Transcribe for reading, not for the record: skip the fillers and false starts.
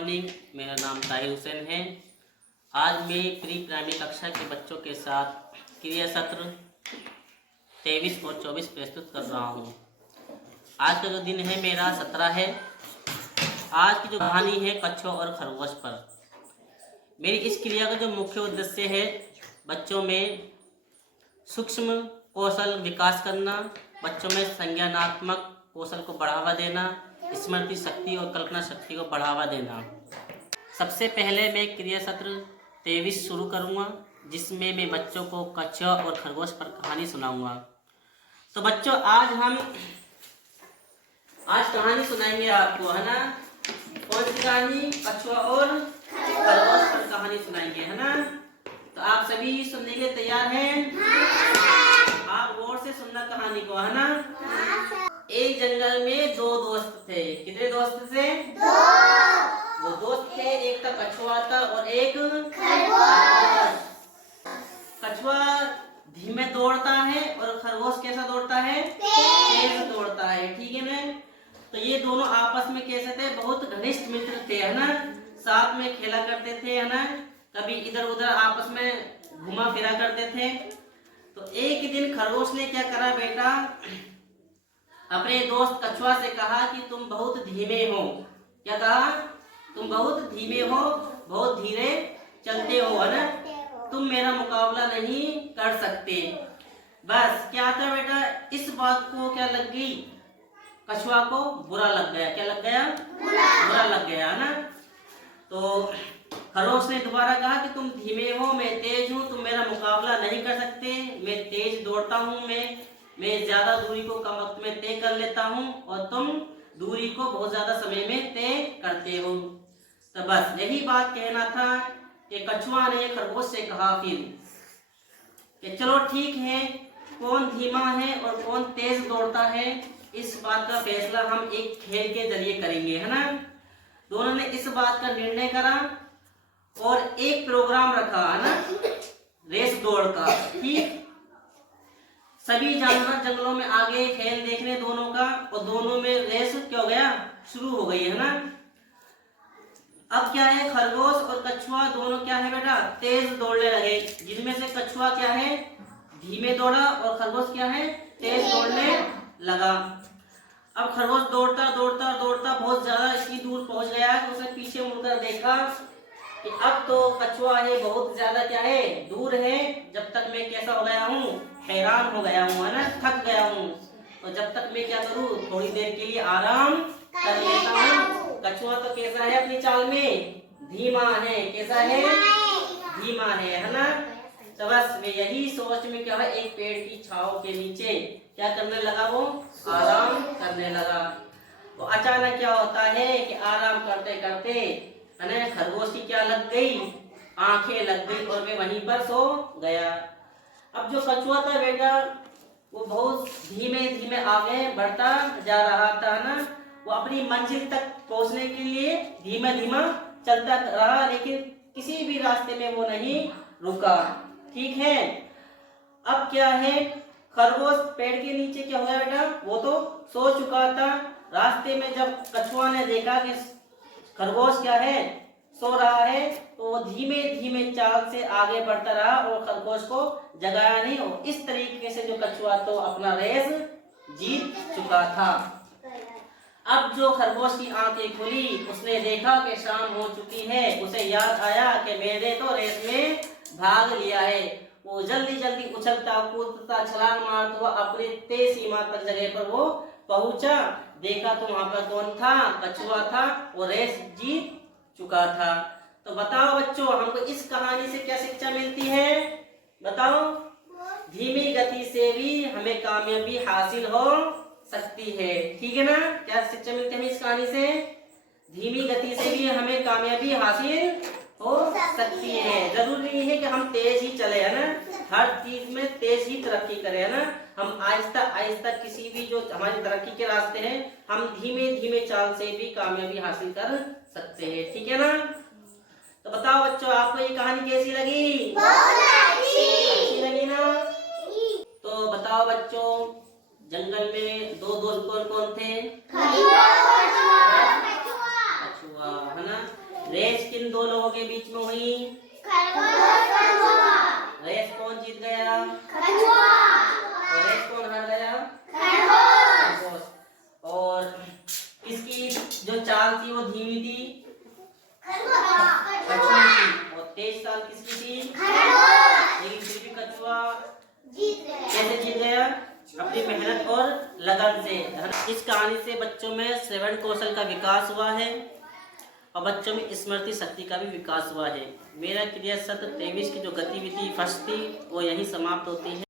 Morning. मेरा नाम ताहिर हुसैन है। आज मैं प्री प्राइमरी कक्षा के बच्चों के साथ क्रिया सत्र 23 और 24 प्रस्तुत कर रहा हूँ। आज का जो दिन है मेरा 17 है। आज की जो कहानी है कछुआ और खरगोश पर। मेरी इस क्रिया का जो मुख्य उद्देश्य है बच्चों में सूक्ष्म कौशल विकास करना, बच्चों में संज्ञानात्मक कौशल को बढ़ावा देना, स्मृति शक्ति और कल्पना शक्ति को बढ़ावा देना। सबसे पहले मैं क्रिया सत्र 23 शुरू करूँगा, जिसमें मैं बच्चों को कछुआ और खरगोश पर कहानी सुनाऊंगा। तो बच्चों आज कहानी सुनाएंगे आपको, है ना। कौन सी कहानी? कछुआ और खरगोश पर कहानी सुनाएंगे, है ना। तो आप सभी सुनने के लिए तैयार हैं? आप गौर से सुनना कहानी को, है ना। एक जंगल में दो दोस्त थे। कितने दोस्त थे? दो। वो दोस्त थे, एक था कछुआ था और एक खरगोश। कछुआ धीमे दौड़ता है और खरगोश कैसा दौड़ता है? तेज दौड़ता है, ठीक है ना। तो ये दोनों आपस में कैसे थे? बहुत घनिष्ठ मित्र थे, है ना। साथ में खेला करते थे, है ना। कभी इधर उधर आपस में घुमा फिरा करते थे। तो एक दिन खरगोश ने क्या करा बेटा, अपने दोस्त कछुआ से कहा कि तुम बहुत धीमे हो। क्या कहा? तुम बहुत धीमे हो, बहुत धीरे चलते हो, है ना। तुम मेरा मुकाबला नहीं कर सकते। बस क्या था बेटा, इस बात को क्या लग गई, कछुआ को बुरा लग गया। क्या लग गया? बुरा लग गया, है ना। तो खरगोश ने दोबारा कहा कि तुम धीमे हो, मैं तेज हूँ, तुम मेरा मुकाबला नहीं कर सकते। मैं तेज दौड़ता हूँ, मैं ज्यादा दूरी को कम वक्त में तय कर लेता हूँ और तुम दूरी को बहुत ज्यादा समय में तय करते हो। तो बस यही बात कहना था कि कछुआ ने खरगोश से कहा फिर कि चलो ठीक है, कौन धीमा है और कौन तेज दौड़ता है, इस बात का फैसला हम एक खेल के जरिए करेंगे, है ना। दोनों ने इस बात का निर्णय करा और एक प्रोग्राम रखा, है ना, रेस दौड़ का। ठीक, सभी जानवर जंगलों में आगे खेल देखने दोनों का, और दोनों में रेस क्या हो गया, शुरू हो गई, है ना। अब क्या है, खरगोश और कछुआ दोनों क्या है बेटा, तेज दौड़ने लगे। जिनमें से कछुआ क्या है, धीमे दौड़ा और खरगोश क्या है, तेज दौड़ने लगा। अब खरगोश दौड़ता दौड़ता दौड़ता बहुत ज्यादा इतनी दूर पहुंच गया कि उसने पीछे मुड़कर देखा कि अब तो कछुआ है बहुत ज्यादा क्या है, दूर है। जब तक मैं कैसा हो गया हूँ, हैरान हो गया हूँ, है ना, थक गया हूँ। तो जब तक मैं क्या करूँ, थोड़ी देर के लिए आराम कर लेता हूँ। कछुआ तो कैसा है अपनी चाल में, धीमा है। कैसा है? धीमा है ना। तो बस मैं यही सोच में क्या है, एक पेड़ की छांव के नीचे क्या करने लगा, वो आराम करने लगा। तो अचानक क्या होता है कि आराम करते करते, है ना, खरगोश की क्या लग गई, आंखें लग गई और वे वहीं पर सो गया। अब जो कछुआ था बेटा, वो बहुत धीमे धीमे आगे बढ़ता जा रहा था ना। वो अपनी मंजिल तक पहुंचने के लिए धीमा धीमा चलता रहा, लेकिन किसी भी रास्ते में वो नहीं रुका। ठीक है। अब क्या है, खरगोश पेड़ के नीचे क्या हो गया बेटा, वो तो सो चुका था। रास्ते में जब कछुआ ने देखा कि खरगोश क्या है, सो रहा है, तो वो धीमे धीमे चाल से आगे बढ़ता रहा और खरगोश को जगाया नहीं। और इस तरीके से जो कछुआ तो अपना रेस जीत चुका था। अब जो खरगोश की आंखें खुली, उसने देखा कि शाम हो चुकी है। उसे याद आया कि मैंने तो रेस में भाग लिया है। वो जल्दी जल्दी उछलता कूदता छलांग मारता हुआ अपनी तय सीमा तक जगह पर वो पहुंचा। देखा तो वहां पर कौन था, कछुआ था, वो रेस जीत चुका था। तो बताओ बच्चों, हमको इस कहानी से क्या शिक्षा मिलती है? बताओ। धीमी गति से भी हमें कामयाबी हासिल हो सकती है, ठीक है ना। क्या शिक्षा मिलती है हमें इस कहानी से? धीमी गति से भी हमें कामयाबी हासिल हो सकती है। जरूरी नहीं है कि हम तेज ही चले, है ना, हर चीज में तेज ही तरक्की करें, है ना। हम आहिस्ता आहिस्ता किसी भी जो हमारी तरक्की के रास्ते हैं, हम धीमे धीमे चाल से भी कामयाबी हासिल कर सकते हैं, ठीक है ना। तो बताओ बच्चों, आपको ये कहानी कैसी लगी? अच्छी लगी ना। तो बताओ बच्चों, जंगल में दो दोस्त कौन कौन थे? कछुआ, है ना। रेस किन दो लोगों के बीच में हुई? रेस कौन जीत गया और रेस कौन हार गया? खरगोश। और किसकी जो चाल थी वो धीमी थी? कछुए की। और तेज चाल किसकी थी? लेकिन फिर भी कछुआ कैसे जीत गया? अपनी मेहनत और लगन से। इस कहानी से बच्चों में श्रवण कौशल का विकास हुआ है और बच्चों में स्मृति शक्ति का भी विकास हुआ है। मेरा क्रिया सत्र 23 की जो गतिविधि फर्स्ट थी वो यहीं समाप्त होती है।